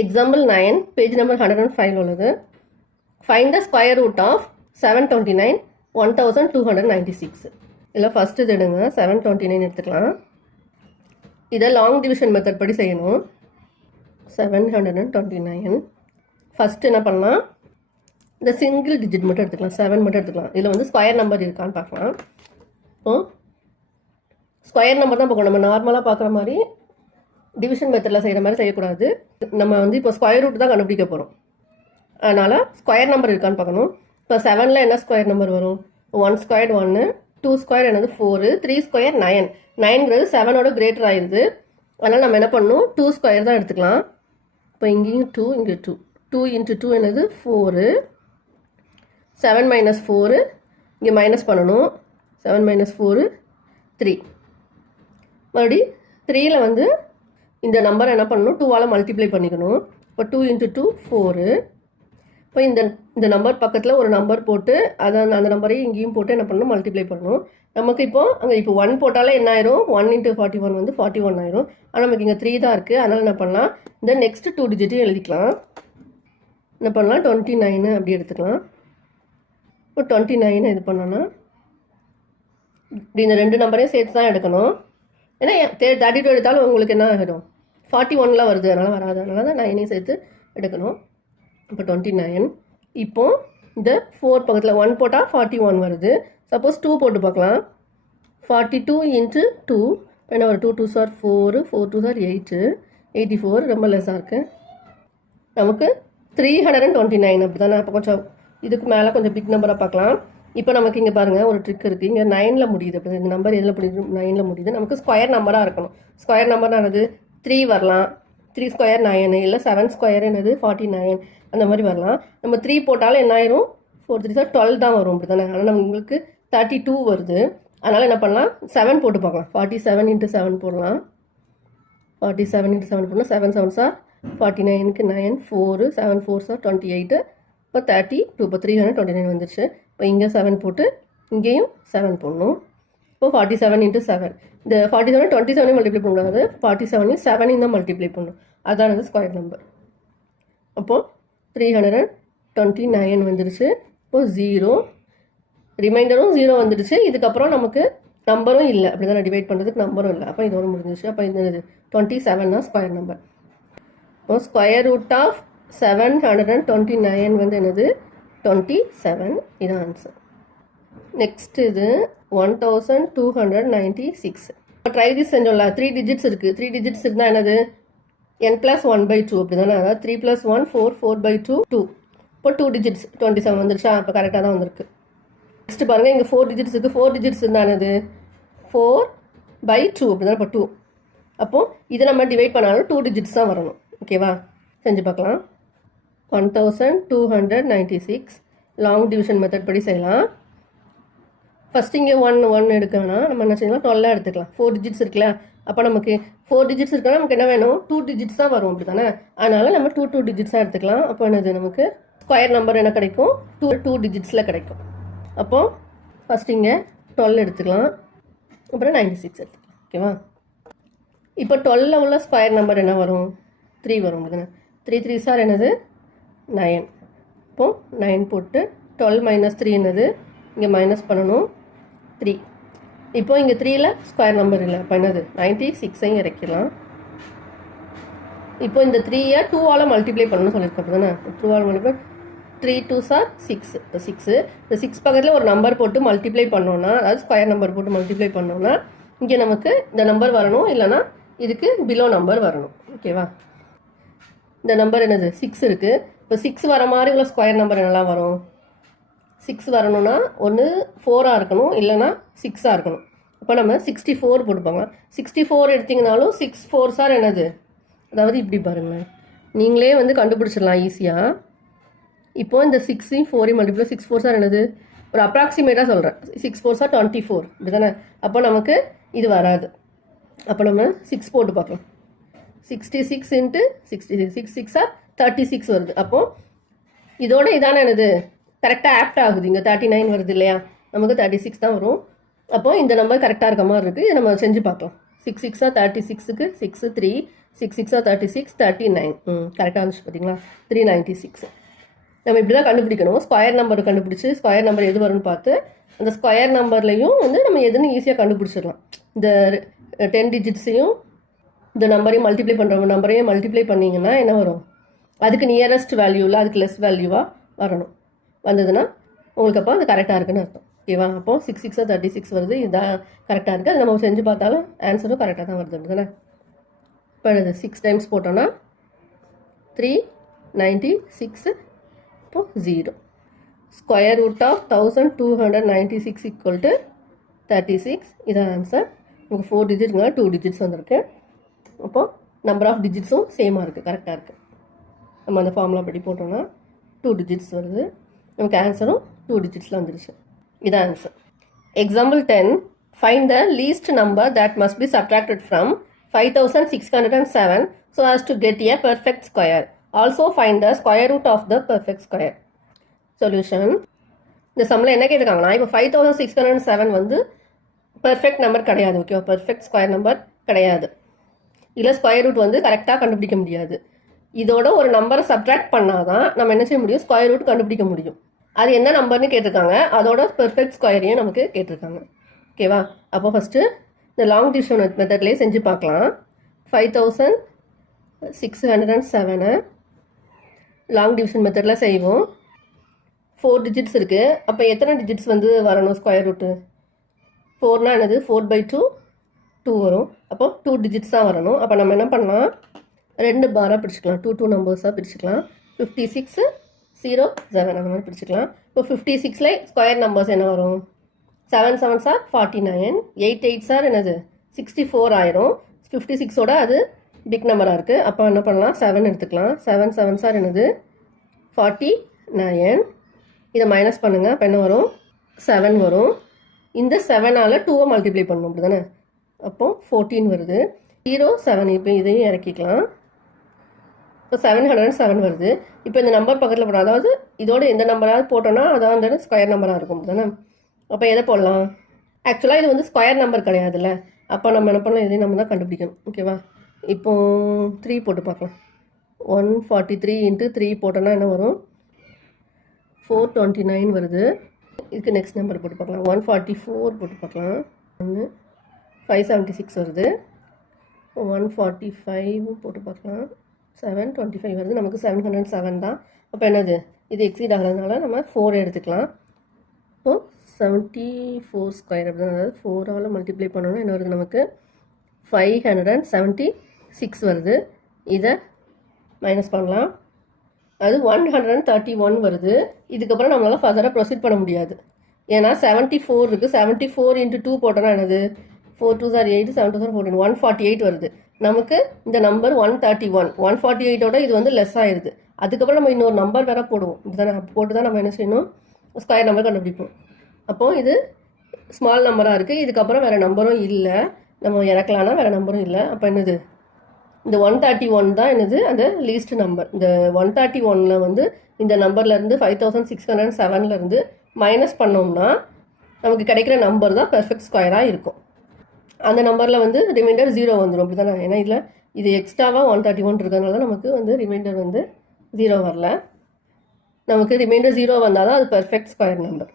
Example 9, page number 105 உள்ளது. Find the square root of 729, 1296. இதில் first இது எடுங்க, 729 எடுத்துக்கலாம். இதை லாங் டிவிஷன் மெத்தட் படி செய்யணும். 729 ஃபஸ்ட்டு என்ன பண்ணலாம், இந்த சிங்கிள் டிஜிட் மட்டும் எடுத்துக்கலாம், 7 மட்டும் எடுத்துக்கலாம். இதில் வந்து ஸ்கொயர் நம்பர் இருக்கான்னு பார்க்கலாம். ஸ்கொயர் நம்பர் தான் பார்க்கணும். நம்ம நார்மலாக பார்க்குற மாதிரி டிவிஷன் மெத்தடில் செய்கிற மாதிரி செய்யக்கூடாது. நம்ம வந்து இப்போ ஸ்கொயர் ரூட் தான் கண்டுபிடிக்க போகிறோம். அதனால் ஸ்கொயர் நம்பர் இருக்கான்னு பார்க்கணும். இப்போ 7ல் என்ன ஸ்கொயர் நம்பர் வரும்? 1 ஸ்கொயர் 1, 2 ஸ்கொயர் என்னது 4, 3 ஸ்கொயர் 9. 9ங்கிறது 7ஓட கிரேட்டர் ஆயிடுது. அதனால் நம்ம என்ன பண்ணணும், 2 ஸ்கொயர் தான் எடுத்துக்கலாம். இப்போ இங்கேயும் 2, இங்கே 2. 2 × 2 என்னது 4. 7 - 4 இங்கே மைனஸ் பண்ணணும். 7 - 4 3. மறுபடி 3ல் வந்து இந்த நம்பரை என்ன பண்ணணும், 2ஆல் மல்டிப்ளை பண்ணிக்கணும். இப்போ 2 × 2 4. இப்போ இந்த நம்பர் பக்கத்தில் ஒரு நம்பர் போட்டு அதை அந்த நம்பரையும் இங்கேயும் போட்டு என்ன பண்ணணும், மல்டிப்ளை பண்ணணும். நமக்கு இப்போ 1 போட்டாலே என்ன ஆயிரும், 1 × 41 வந்து 41 ஆயிரும். ஆனால் நமக்கு இங்கே 3 தான் இருக்குது. அதனால் என்ன பண்ணலாம், இந்த நெக்ஸ்ட் 2 டிஜிட்டையும் எழுதிக்கலாம். என்ன பண்ணலாம், 29 அப்படி எடுத்துக்கலாம். இப்போ 29 இது பண்ணோன்னா இப்படி இந்த 2 நம்பரையும் சேர்த்து தான் எடுக்கணும். ஏன்னா 32 எடுத்தாலும் உங்களுக்கு என்ன ஆகிடும், 41 வருது, அதனால் வராது. அதனால தான் 9ஐயும் சேர்த்து எடுக்கணும். இப்போ 29. இப்போ இந்த 4 பக்கத்தில் 1 போட்டால் 41 வருது. சப்போஸ் 2 போட்டு பார்க்கலாம். 42 × 2 என்ன ஒரு 2 2s are 4, 4 2s are 8, 84 ரொம்ப லெஸ்ஸாக இருக்குது. நமக்கு 329 அப்படி தானே. இப்போ கொஞ்சம் இதுக்கு மேலே கொஞ்சம் பிக் நம்பராக பார்க்கலாம். இப்போ நமக்கு இங்கே பாருங்கள், ஒரு ட்ரிக் இருக்குது. இங்கே 9ல் முடியுது. இப்போ இந்த நம்பர் எதில் முடியுது, 9ல் முடியுது. நமக்கு ஸ்கொயர் நம்பராக இருக்கணும். ஸ்கொயர் நம்பர் என்னது, 3 வரலாம். 3 ஸ்கொயர் 9, இல்லை 7 ஸ்கொயர் என்னது 49, அந்த மாதிரி வரலாம். நம்ம 3 போட்டாலும் என்ன ஆயிரும், 4 3s are 12 தான் வரும், அப்படி தானே. ஆனால் உங்களுக்கு 32 வருது. அதனால் என்ன பண்ணலாம், 7 போட்டு பார்க்கலாம். 47 × 7 போடலாம். 47 × 7 போடலாம். 7 7s are 49, 9 4, 7 4s are 28. இப்போ 32, இப்போ 329 வந்துருச்சு. இப்போ இங்கே 7 போட்டு இங்கேயும் 7 போடணும். இப்போ 47 × 7. இந்த 47 27 மல்டிப்ளை பண்ணக்கூடாது, 47 7 தான் மல்டிப்ளை பண்ணணும். அதான் அது ஸ்கொயர் நம்பர். அப்போது 329 வந்துடுச்சு. இப்போது 0 ரிமைண்டரும் 0 வந்துடுச்சு. இதுக்கப்புறம் நமக்கு நம்பரும் இல்லை, அப்படி தானே, டிவைட் பண்ணுறதுக்கு நம்பரும் இல்லை. அப்போ இதோட முடிஞ்சிச்சு. அப்போ இந்த 27 தான் ஸ்கொயர் நம்பர். இப்போ ஸ்கொயர் ரூட் ஆஃப் 729 வந்து என்னது, 27. இதான் ஆன்சர். நெக்ஸ்ட் இது 1296. இப்போ ட்ரை திஸ் செஞ்சோம்ல, 3 டிஜிட்ஸ் இருக்குது. 3 டிஜிட்ஸ் இருந்தால் என்னது, n+1/2 அப்படி தானே. அதாவது 3 + 1 4, 4/2 2. இப்போ 2 டிஜிட்ஸ் 27 வந்துருச்சா. அப்போ கரெக்டாக தான் வந்திருக்கு. நெக்ஸ்ட் பாருங்கள், இங்கே 4 டிஜிட்ஸ் இருக்குது. 4 டிஜிட்ஸ் இருந்தால் என்னது, 4/2 அப்படி தானே. இப்போ 2. அப்போது இதை நம்ம டிவைட் பண்ணாலும் 2 டிஜிட்ஸ் தான் வரணும். ஓகேவா, செஞ்சு பார்க்கலாம். 1296 லாங் டிவிஷன் மெத்தட் படி செய்யலாம். ஃபஸ்ட்டு இங்கே 1 எடுக்கணும்னா நம்ம என்ன செய்யலாம், 12 எடுத்துக்கலாம். 4 டிஜிட்ஸ் இருக்குல்ல. அப்போ நமக்கு 4 டிஜிட்ஸ் இருக்குன்னா நமக்கு என்ன வேணும், 2 டிஜிட்ஸ் தான் வரும், அப்படி தானே. அதனால் நம்ம 2 டிஜிட்ஸாக எடுத்துக்கலாம். அப்போ என்னது, நமக்கு ஸ்கொயர் நம்பர் என்ன கிடைக்கும், 2 டிஜிட்ஸில் கிடைக்கும். அப்போது ஃபஸ்ட்டு இங்கே 12 எடுத்துக்கலாம். அப்புறம் 96 எடுத்துக்கலாம். ஓகேவா. இப்போ 12ல் உள்ள ஸ்கொயர் நம்பர் என்ன வரும், 3 வரும், அப்படி தானே. 3 3s are என்னது 9. இப்போது 9 போட்டு 12 - 3 என்னது, இங்கே மைனஸ் பண்ணணும் 3. இப்போது இங்கே 3ல் ஸ்கொயர் நம்பர் இல்லை. அப்போ என்னது 96ஐயும் இறக்கிடலாம். இப்போ இந்த 3ஐ 2ஆல் மல்டிப்ளை பண்ணணும்னு சொல்லியிருக்கோம், அப்படி தானே. 2ஆல் மல்டிப்ளை 3 2s are 6. இப்போ 6 இந்த 6 பக்கத்தில் ஒரு நம்பர் போட்டு மல்டிப்ளை பண்ணோன்னா, அதாவது ஸ்கொயர் நம்பர் போட்டு மல்டிப்ளை பண்ணோன்னா இங்கே நமக்கு இந்த நம்பர் வரணும், இல்லைனா இதுக்கு பிலோ நம்பர் வரணும். ஓகேவா. இந்த நம்பர் என்னது 6 இருக்குது. இப்போ 6 வர மாதிரி உள்ள ஸ்கொயர் நம்பர் என்னெல்லாம் வரும், 6 வரணும்னா ஒன்று 4ஆக இருக்கணும், இல்லைனா 6ஆக இருக்கணும். இப்போ நம்ம 64 போட்டுப்பாங்க. 64 எடுத்திங்கனாலும் 6 4s are என்னது, அதாவது இப்படி பாருங்களேன், நீங்களே வந்து கண்டுபிடிச்சிடலாம் ஈஸியாக. இப்போது இந்த 6ஐயும் 4ஐயும் மல்டிப்ளை 6 4s are என்னது, ஒரு அப்ராக்சிமேட்டாக சொல்கிறேன், 6 4s are 24, இப்படி தானே. அப்போ நமக்கு இது வராது. அப்போ நம்ம 6 போட்டு பார்க்கலாம். 66 × 66 6 6 are 36 வருது. அப்போது இதோட இதான என்னது கரெக்டாக ஆப்ட் ஆகுது. இங்கே 39 வருது இல்லையா, நமக்கு 36 தான் வரும். அப்போது இந்த நம்பர் கரெக்டாக இருக்க மாதிரி இருக்குது. இதை நம்ம செஞ்சு பார்க்கலாம். 6 6 36க்கு 6 3 6 6 36 39 கரெக்டாக இருந்துச்சு பார்த்தீங்களா 396 நம்ம இப்படி தான் கண்டுபிடிக்கணும் ஸ்கொயர் நம்பர் கண்டுபிடிச்சி ஸ்கொயர் நம்பர் எது வரும்னு பார்த்து அந்த ஸ்கொயர் நம்பர்லையும் வந்து நம்ம எதுன்னு ஈஸியாக கண்டுபிடிச்சிடலாம் இந்த 10 டிஜிட்ஸையும் இந்த நம்பரையும் மல்டிப்ளை பண்ணுற நம்பரையும் மல்டிப்ளை பண்ணிங்கன்னா என்ன வரும் அதுக்கு நியரஸ்ட் வேல்யூவில் அதுக்கு லெஸ் வேல்யூவாக வரணும் வந்ததுன்னா உங்களுக்கு அப்போ அது கரெக்டாக இருக்குன்னு அர்த்தம் ஓகேவா அப்போது 6 6 36 வருது இதுதான் கரெக்டாக இருக்குது அது நம்ம செஞ்சு பார்த்தாலும் ஆன்சரும் கரெக்டாக தான் வருது தானே இப்போ இது 6 டைம்ஸ் போட்டோன்னா 396 இப்போ 0 square root of 1296 equal to 36 இதான் ஆன்சர் உங்களுக்கு 4 டிஜிட்ங்க 2 டிஜிட்ஸ் வந்திருக்கு அப்போது நம்பர் ஆஃப் டிஜிட்ஸும் சேமாக இருக்குது கரெக்டாக இருக்குது நம்ம அந்த ஃபார்முலா படி போட்டோம்னா 2 டிஜிட்ஸ் வருது நமக்கு ஆன்சரும் 2 டிஜிட்ஸில் வந்துருச்சு இதான் answer example 10 find the least number that must be subtracted from 5607 so as to get a perfect square. Also find the square root of the perfect square. Solution. இந்த சம்மில் என்ன கேட்டிருக்காங்கன்னா இப்போ 5607 வந்து பெர்ஃபெக்ட் நம்பர் கிடையாது ஓகேவா பெர்ஃபெக்ட் ஸ்கொயர் நம்பர் கிடையாது இல்லை square root வந்து கரெக்டாக கண்டுபிடிக்க முடியாது இதோட ஒரு நம்பரை சப்ட்ராக்ட் பண்ணால் தான் நம்ம என்ன செய்ய முடியும் ஸ்கொயர் ரூட் கண்டுபிடிக்க முடியும் அது என்ன நம்பர்னு கேட்டிருக்காங்க அதோட பெர்ஃபெக்ட் ஸ்கொயரையும் நமக்கு கேட்டிருக்காங்க ஓகேவா அப்போ ஃபஸ்ட்டு இந்த லாங் டிவிஷன் மெத்தட்லேயே செஞ்சு பார்க்கலாம் 5607 லாங் டிவிஷன் மெத்தடில் செய்வோம் 4 டிஜிட்ஸ் இருக்குது அப்போ எத்தனை டிஜிட்ஸ் வந்து வரணும் ஸ்கொயர் ரூட்டு 4னா என்னது 4/2 2 வரும் அப்போ 2 டிஜிட்ஸ் தான் வரணும் அப்போ நம்ம என்ன பண்ணலாம் 2 பாராக பிடிச்சிக்கலாம் 2 நம்பர்ஸாக பிரிச்சுக்கலாம் 56 0 7 அந்த மாதிரி பிடிச்சிக்கலாம் இப்போ 56ல ஸ்கொயர் நம்பர்ஸ் என்ன வரும் 7 7s are 49 8 8s are என்னது 64 ஆயிரும் 56ஓட அது பிக் நம்பராக இருக்குது அப்போ என்ன பண்ணலாம் 7 எடுத்துக்கலாம் 7 7s are என்னது 49 இதை மைனஸ் பண்ணுங்கள் அப்போ என்ன வரும் 7 வரும் இந்த 7ஆல் 2வை மல்டிப்ளை பண்ணணும் அப்படி தானே அப்போது 14 வருது 0 7 இப்போ இதையும் இறக்கிக்கலாம் இப்போ 707 வருது இப்போ இந்த நம்பர் பக்கத்தில் போடணும் அதாவது இதோட எந்த நம்பராவது போட்டோன்னா அதான் வந்து ஸ்கொயர் நம்பராக இருக்கும் தானே அப்போ எதை போடலாம் ஆக்சுவலாக இது வந்து ஸ்கொயர் நம்பர் கிடையாதுல்ல அப்போ நம்ம என்ன பண்ணலாம் இதையும் நம்ம தான் கண்டுபிடிக்கணும் ஓகேவா இப்போ 3 போட்டு பார்க்கலாம் 143 × 3 போட்டோன்னா என்ன வரும் 429 வருது இதுக்கு நெக்ஸ்ட் நம்பர் போட்டு பார்க்கலாம் 144 போட்டு பார்க்கலாம் 576 வருது 145 போட்டு பார்க்கலாம் 725 வருது நமக்கு 707 தான் அப்போ என்னது இது எக்ஸீட் ஆகிறதுனால நம்ம 4 எடுத்துக்கலாம் இப்போது 74 ஸ்கொயர் அப்படி தான் அதாவது 4ஆல் மல்டிப்ளை பண்ணணும் என்ன வருது நமக்கு 576 வருது இதை மைனஸ் பண்ணலாம் அது 131 வருது இதுக்கப்புறம் நம்மளால் ஃபர்தராக ப்ரொசீட் பண்ண முடியாது ஏன்னா 74 இருக்குது 74 × 2 போட்டோன்னா என்னது 4 2s are 8 7 2s are 14 148 வருது நமக்கு இந்த நம்பர் 131 148ஓட இது வந்து லெஸ் ஆயிடுது அதுக்கப்புறம் நம்ம இன்னொரு நம்பர் வேறு போடுவோம் இதுதானே போட்டு தான் நம்ம என்ன செய்யணும் ஸ்கொயர் நம்பர் கண்டுபிடிப்போம் அப்போது இது ஸ்மால் நம்பராக இருக்குது இதுக்கப்புறம் வேறு நம்பரும் இல்லை நம்ம இறக்கலான்னா வேறு நம்பரும் இல்லை அப்போ என்னது இந்த 131 தான் என்னது அந்த லீஸ்ட் நம்பர் இந்த 131ல் வந்து இந்த நம்பர்லேருந்து 5607லேருந்து மைனஸ் பண்ணோம்னா நமக்கு கிடைக்கிற நம்பர் தான் பெர்ஃபெக்ட் ஸ்கொயராக இருக்கும் அந்த நம்பரில் வந்து ரிமைண்டர் 0 வந்துடும் அப்படி தானே ஏன்னா இதில் இது எக்ஸ்ட்ராவாக 131 இருக்கிறதுனால தான் நமக்கு வந்து ரிமைண்டர் வந்து 0 வரல நமக்கு ரிமைண்டர் 0 வந்தால் தான் அது பெர்ஃபெக்ட் ஸ்கொயர் நம்பர்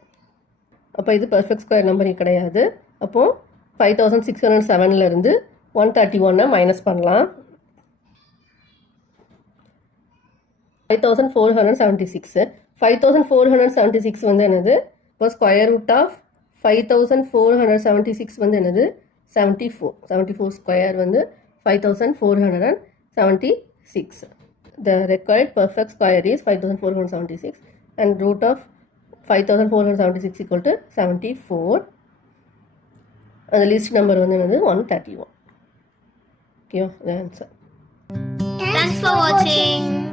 அப்போ இது பெர்ஃபெக்ட் ஸ்கொயர் நம்பர் கிடையாது அப்போது 5607லேருந்து 131 மைனஸ் பண்ணலாம் 5476 5476 வந்து என்னது இப்போ ஸ்கொயர் ரூட் ஆஃப் 5476 வந்து என்னது 74 ஸ்கொயர் வந்து 5476 the required perfect square is 5476 and root of 5476 equal to 74 and the least number வந்து என்னது 131 okay the answer Thanks for watching.